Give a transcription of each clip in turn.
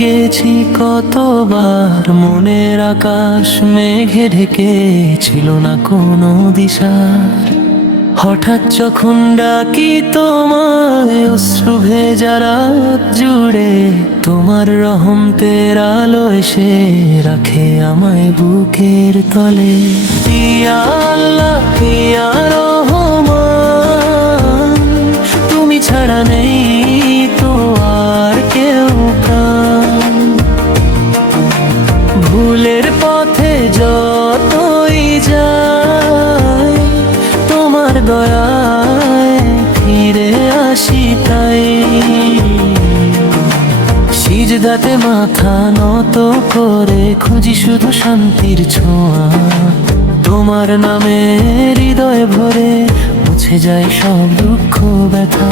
গেছি কতবার, মনের আকাশ মেঘে ঢেকে ছিল না কোনো দিশার। হঠাৎ যখন ডাকি তোমায় অশ্রু ভেজা রাত জুড়ে, তোমার রহমতের আলো এসে রাখে আমায় বুকের তলে। ইয়া আল্লাহ ইয়া রহমান, তুমি ছাড়া নেই তো আর কেউ প্রাণ। ভুলের পথে যতই যাই, তোমার দয়ায় ফিরে আসি তাই। সিজদাতে মাথা নত করে খুঁজি শুধু শান্তির ছোঁয়া, তোমার নামে হৃদয় ভরে মুছে যায় সব দুঃখ ব্যথা।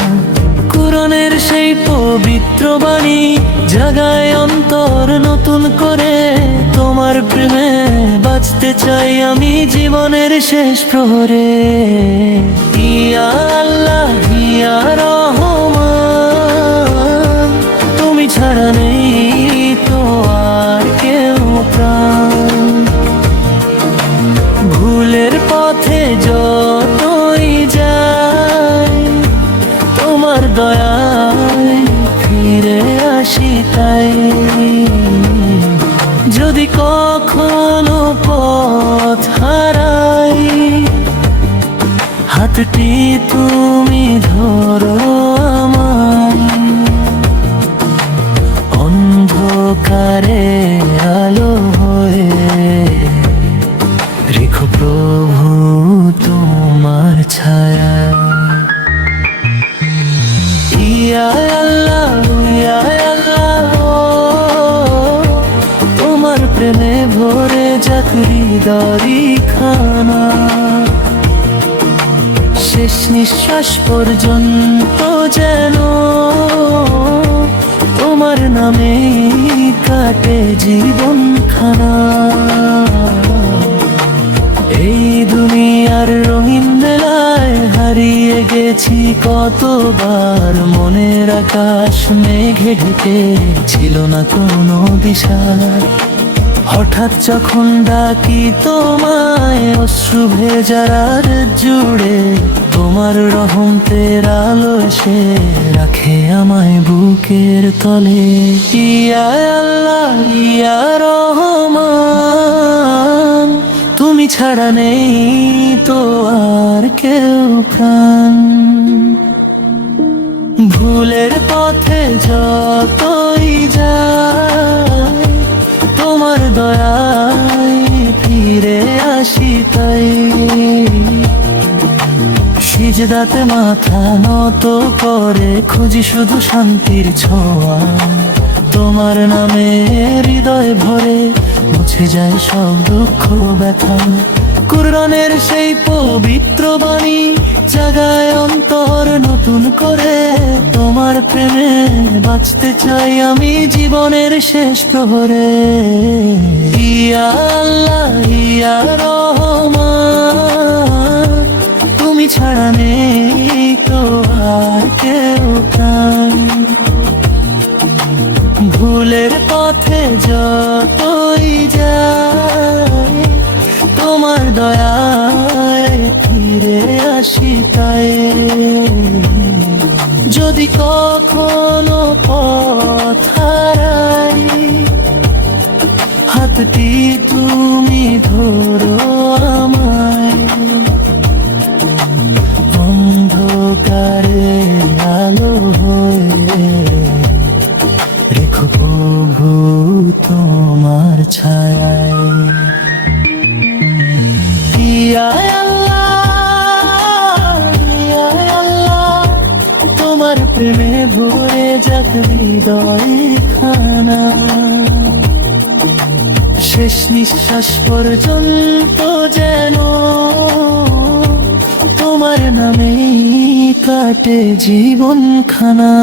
কুরআনের সেই পবিত্র বাণী জাগায় অন্তর নতুন করে, তোমার প্রেমে বাঁচতে চাই আমি জীবনের শেষ প্রহরে। ইয়া আল্লাহ ইয়া রহমান, তুমি ছাড়া নেই তো আর কেউ প্রাণ। ভুলের পথে যতই যাই, তোমার দয়ায় ফিরে আসি তাই। যদি কখনো পথ হারাই, হাতটি তুমি ধরো আমায়। অন্ধকারে আলো হয়ে রেখো প্রভু তোমার ছায়া। ইয়া আল্লাহ ইয়া আল্লাহ, তোমার প্রেমে ভরে যাক হৃদয় খানা। শেষ নিঃশ্বাস পর্যন্ত যেন তোমার নামে কাটে জীবন খানা। এই দুনিয়ার রঙিন বেলায় হারিয়ে গেছি কতবার, মনের আকাশ মেঘে ঢেকে ছিল না কোনো দিশা। হঠাৎ যখন ডাকি তোমায় অশ্রু ভেজা রাত জুড়ে, তোমার রহমতের আলো এসে রাখে আমায় বুকের তলে। ইয়া আল্লাহ ইয়া রহমান, তুমি ছাড়া নেই তো আর কেউ প্রাণ। ভুলের পথে যতই যাই, তোমার দয়ায় ফিরে আসি তাই। সিজদাতে মাথা নত করে খুঁজি শুধু শান্তির ছোঁয়া, তোমার নামে হৃদয় ভরে মুছে যায় সব দুঃখ ব্যথা। কুরআনের সেই পবিত্র বাণী জাগায় অন্তর নতুন করে, তোমার প্রেমে বাঁচতে চাই আমি জীবনের শেষ প্রহরে। ইয়া আল্লাহ ইয়া রহমান, তুমি ছাড়া নেই তো আর কেউ প্রাণ। ভুলের পথে যতই যাই, তোমার দয়ায় ফিরে আসি তাই। যদি কখনো পথ হারাই, হাতটি তুমি ধরো আমায়। অন্ধকারে আলো হয়ে রেখো প্রভু তোমার ছায়ায়। ইয়া আল্লাহ ইয়া আল্লাহ, তোমার প্রেমে ভরে যাক হৃদয় খানা। শেষ নিঃশ্বাস পর্যন্ত যেন তোমার নামে কাটে জীবন খানা।